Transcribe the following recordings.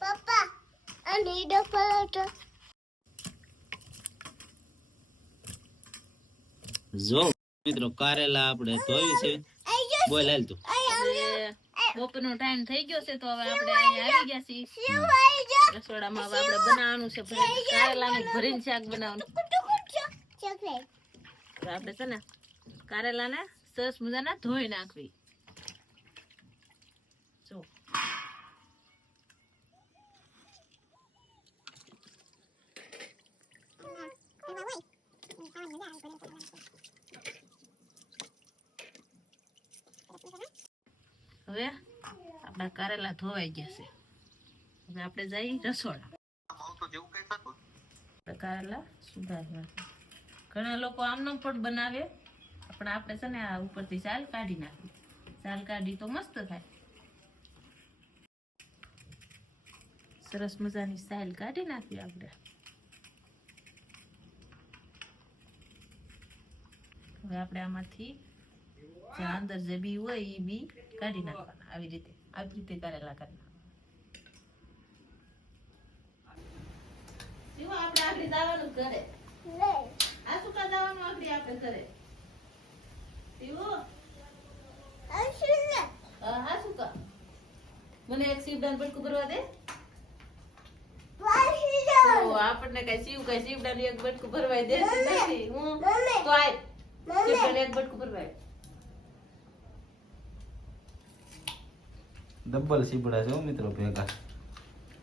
પપ્પા અને ડોપર જો મિત્રો કારેલા આપણે ધોઈ છે. બોલ હાલ તું. બપોરનો ટાઈમ થઈ ગયો છે તો હવે આપણે અહીંયા આવી ગયા છીએ રસોડામાં. હવે આપણે બનાવવાનું છે કારેલાનું ભરીને શાક બનાવવાનું. ચોકલેટ તો આપણે છે ને કારેલાને સરસ મજાના ધોઈ નાખવી. જો હવે આપણા કારેલા ધોવાઈ ગયા છે. હવે આપણે જઈ રસોડા. કારેલા સુધારવા. ઘણા લોકો આમનો પણ બનાવે પણ આપણે છે ને આ ઉપરથી છાલ કાઢી નાખી. છાલ કાઢી તો મસ્ત થાય. સરસ મજાની છાલ કાઢી નાખી આપણે. હવે આપણે આમાંથી જે અંદર જે બી હોય એ બી કાઢી નાખવાના. આવી રીતે કારેલા કરી નાખવાના. આપણે આગળ જવાનું ઘરે. આ શું કા જવાનું આપણે ઘરે? હા શું કા? મને એક સીવડાન બટકું ભરવા દે. તો આપણને કઈ સીવડાનું એક બટકું ભરવાય દે નથી. હું તો આય સીવડાનું એક બટકું ભરવાય. ડબલ સીબડા છે મિત્રો ભેગા.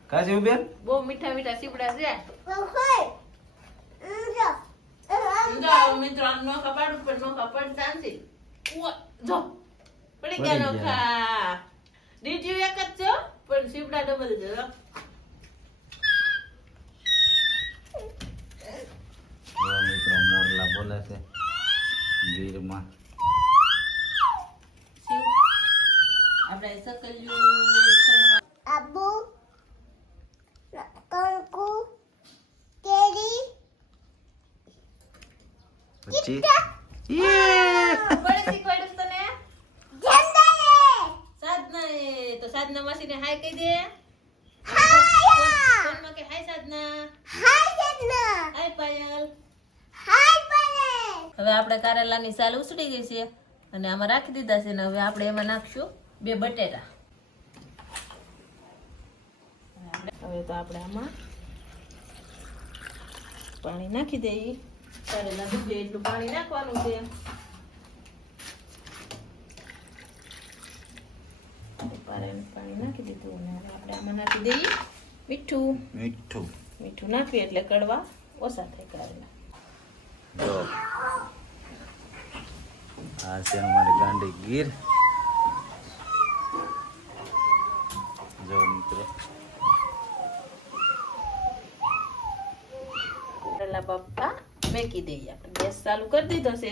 કા છે બેન? બહુ મીઠા મીઠા સીવડા છે. મિત્રો આમ નોખા પાડું પણ નોખા પડતા નથી. જો પડી ગયા નોખા. ડીટ્યુ એક જ છે પણ સીવડા ડબલ છે. મિત્રો મોરલા બોલે છે ગીરમાં. આપણે સકલ્યું આબુ કંકુ કેરી પછી પડે શીખવાડું તને. સાધના તો સાધના માસીને હાય કહી દે. ફોનમાં કે હાય સાધના. હાય પાયલ. હવે આપણે કારેલાની સાલ ઉસળી ગઈ છે અને આમાં રાખી દીધા છે ને હવે આપણે એમાં નાખશું 2 બટેટા. હવે તો આપણે આમાં પાણી નાખી દઈએ. કારેલા ડૂબે એટલું પાણી નાખવાનું છે. પાણી નાખી દીધું અને હવે આપણે આમાં નાખી દઈએ મીઠું. મીઠું નાખીએ એટલે કડવા ઓછા થાય કારેલા. જો આ છે અમારી ગાંડી ગીર. જો મિત્રો કારેલા બાફા મેકી દઈએ. આપણે ગેસ ચાલુ કરી દીધો છે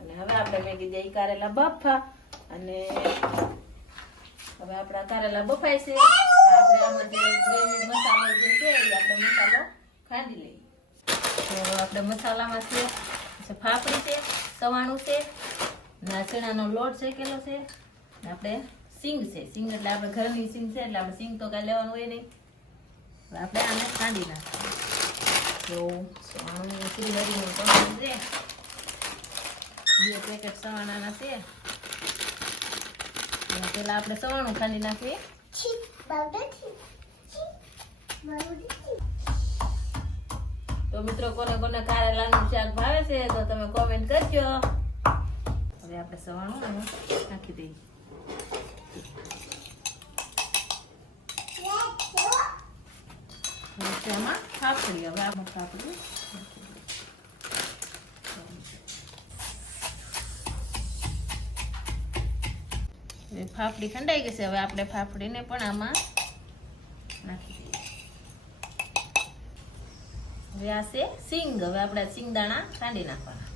અને હવે આપણે મેકી દઈએ કારેલા બાફા. અને હવે આપણા કારેલા બફાય છે. આપણે આમાં જે ગ્રેવી મસાલો જે છે એ આપણે મસાલો ખાંડી લઈએ. તો આપણે મસાલામાં છે ફાફડી છે, સવાણું છે, ચણાનો લોટ શેકેલો છે, ને આપણે સિંગ છે. સિંગ એટલે આપણે ઘરની સિંગ છે એટલે આપણે સિંગ તો કાંઈ લેવાનું હોય નહીં. આપણે આને ખાંડી નાખીએ. તો સવાણું શ્રીહરિનું સવાણું છે, 2 પેકેટ સવાણાના છે. પેલા આપણે સવાણું ખાંડી નાખીએ. તો મિત્રો કોને કોને કારેલાનું શાક ભાવે છે તો તમે કોમેન્ટ કરજો. હવે આપણે સવાણું નાખી દઈએ. આમાં ફાફડી. હવે આમાં ફાફડી ફાફડી ખંડાઈ ગઈ છે. હવે આપણે ફાફડીને પણ આમાં નાખી દઈએ. હવે આ છે સિંગ. હવે આપણે સિંગ દાણા ખાંડી નાખવાના.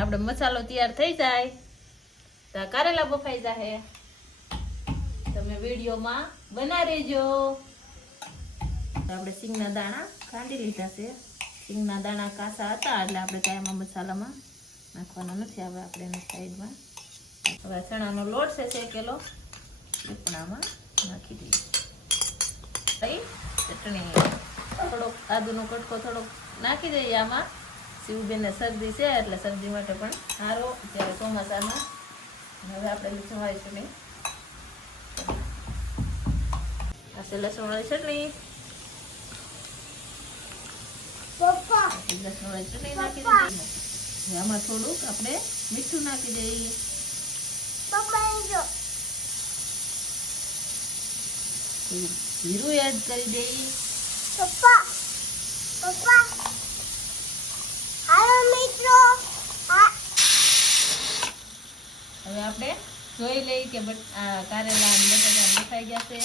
આપણે મસાલો તૈયાર થઈ જાય તો કારેલા બફાઈ જાય. તમે વિડીયોમાં બના રહેજો. આપણે સિંગના દાણા ખાંડી લીધા છે. સિંગના દાણા કાચા હતા એટલે આપણે કાંઈ એમાં મસાલામાં નાખવાના નથી. હવે આપણે એને સાઈડમાં હવે ચણાનો લોટ છે શેકેલો એ પણ આમાં નાખી દઈએ. ચટણી થોડોક આદુનો કટકો થોડોક નાખી દઈએ આમાં. શિવબેનને શરદી છે એટલે શરદી માટે પણ સારો અત્યારે ચોમાસામાં. હવે આપણે લસણવાળી ચટણી, આ છે લસણવાળી ચટણી. પપ્પા લસણવાળી ચટણી નાખી દઈએ. આમાં થોડુંક આપણે મીઠું નાખી દઈએ. પપ્પા જો જીરું એડ કરી દઈએ. પપ્પા પપ્પા હાલો મિત્રો હવે આપણે જોઈ લઈએ કે કારેલા અને બટાકા બફાઈ ગયા છે.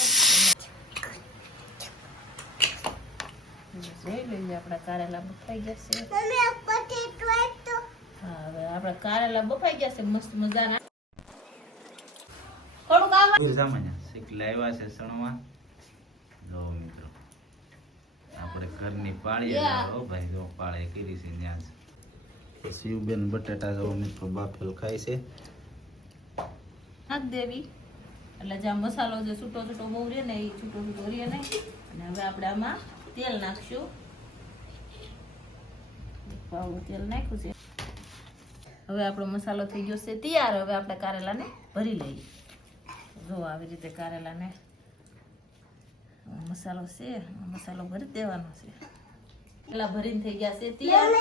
જોઈ લઈએ આપણા કારેલા બફાઈ ગયા છે. મમ્મી પછી ટ્રાય તો હા, હવે આપણા કારેલા બફાઈ ગયા છે મસ્ત મજાના. થોડુંક આવા સામાન્ય શીખ લાવ્યા છે સણવા. જો મિત્રો આપણે ઘરની પાળીએ હો ભાઈ, જો પાળે કરી છે ત્યાં જ. શિવબેન બટાટા જો મિત્રો બાફેલ ખાય છે. નાખ દેવી એટલે જ્યાં મસાલો જે છૂટો છૂટો બહુ રહે ને એ છૂટો છૂટો રહે નહીં. અને હવે આપણે આમાં તેલ નાખશું. પાવડું તેલ નાખ્યું છે. હવે આપણો મસાલો થઈ ગયો છે તૈયાર. હવે આપણે કારેલાને ભરી લઈએ. જો આવી રીતે કારેલાને મસાલો છે, મસાલો ભરી દેવાનો છે. પેલા ભરીને થઈ ગયા છે તૈયાર.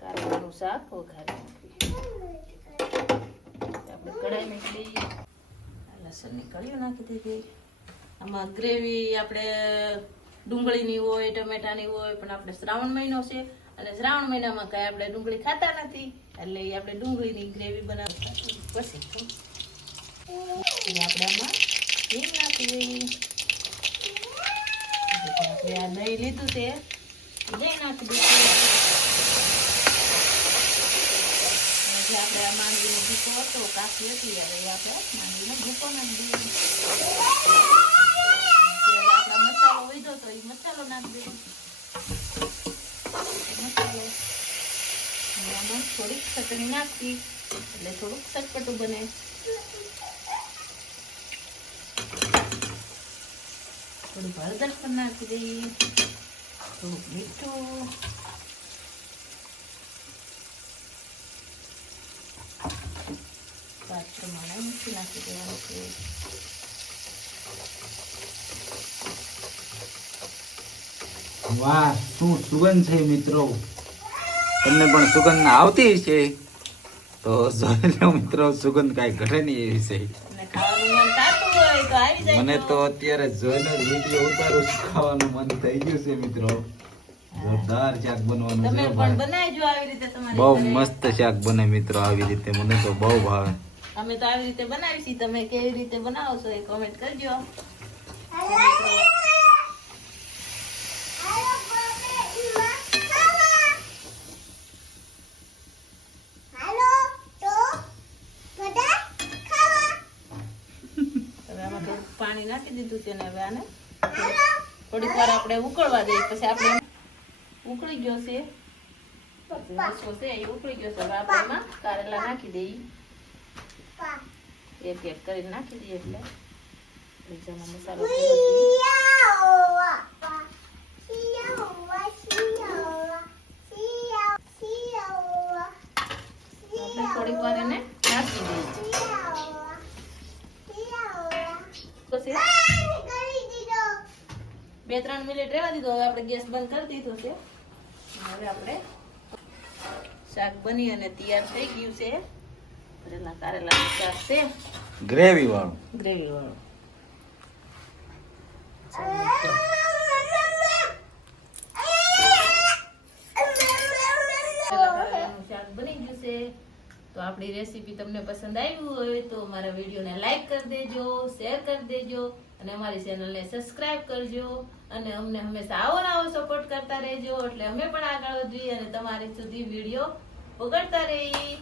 કારેલાનું શાક વઘારી આપણે કઢાઈ નાખી દઈએ. લસણની કળીઓ નાખી દીધી. આમાં ગ્રેવી આપણે ડુંગળીની હોય, ટમેટાની હોય, પણ આપણે શ્રાવણ મહિનો છે અને શ્રાવણ મહિનામાં કાંઈ આપણે ડુંગળી ખાતા નથી એટલે આપણે ડુંગળીની ગ્રેવી બનાવતા પછી આપણે આમાં હિંગ નાખી દઈએ. આપણે આ દહીં લીધું છે દહીં નાખી દઈશું. જે આપણે આ માંડવીનો ભૂકો હતો કાચી હતી હવે આપણે માંડવીનો ભૂકો નાખી દઈએ. આપણા મસાલો વધ્યો તો એ મસાલો નાખી દઈએ. મસાલો આમાં થોડીક ચટણી નાખી એટલે થોડુંક ચટપટું બને. થોડું હળદર પણ નાખી દઈએ. થોડુંક મીઠું, સ્વાદ પ્રમાણે મીઠું નાખી દેવાનું છે. વાહ, શું સુગંધ છે મિત્રો. તમને પણ સુગંધ આવતી છે તો જોઈ લો મિત્રો, સુગંધ કાંઈ ઘટે નહીં એવી છે. અને ખાવાનું મન થતું હોય તો આવી જાય. મને તો અત્યારે જોઈને જ વિડીયો ઉતારું છું. ખાવાનું મન થઈ ગયું છે મિત્રો. જોરદાર શાક બનવાનું તમે છે પણ ભાઈ. બનાવજો આવી રીતે તમારી બહુ ઘરે. મસ્ત શાક બને મિત્રો આવી રીતે. મને તો બહુ ભાવે. અમે તો આવી રીતે બનાવી છીએ. તમે કેવી રીતે બનાવો છો એ કોમેન્ટ કરજો. હવે આમાં થોડું પાણી નાખી દીધું છે ને હવે આને થોડીક વાર આપણે ઉકળવા દઈએ. પછી આપણે ઉકળી ગયો છે, રસો છે એ ઉકળી ગયો છે. હવે આપણે એમાં કારેલા નાખી દઈએ. એક એક કરીને નાખી દઈએ એટલે બીજાનો મસાલો આપણે થોડીક વાર એને નાખી દઈએ. પછી 2-3 મિનિટ રહેવા દીધો. હવે આપણે ગેસ બંધ કરી દીધો છે. હવે આપણે શાક બની અને તૈયાર થઈ ગયું છે. ભરેલા કારેલાનું શાક છે, ગ્રેવી વાળું. ગ્રેવી વાળું. કારેલાનું શાક બની ગયું છે. તો આપણી રેસીપી તમને પસંદ આવી હોય તો અમારા વિડીયોને લાઈક કરી દેજો, શેર કરી દેજો અને અમારી ચેનલને સબસ્ક્રાઇબ કરજો. અને અમને હંમેશા આવો ને આવો સપોર્ટ કરતા રહેજો એટલે અમે પણ આગળ વધીએ અને તમારી સુધી વિડીયો પહોંચાડતા રહીએ.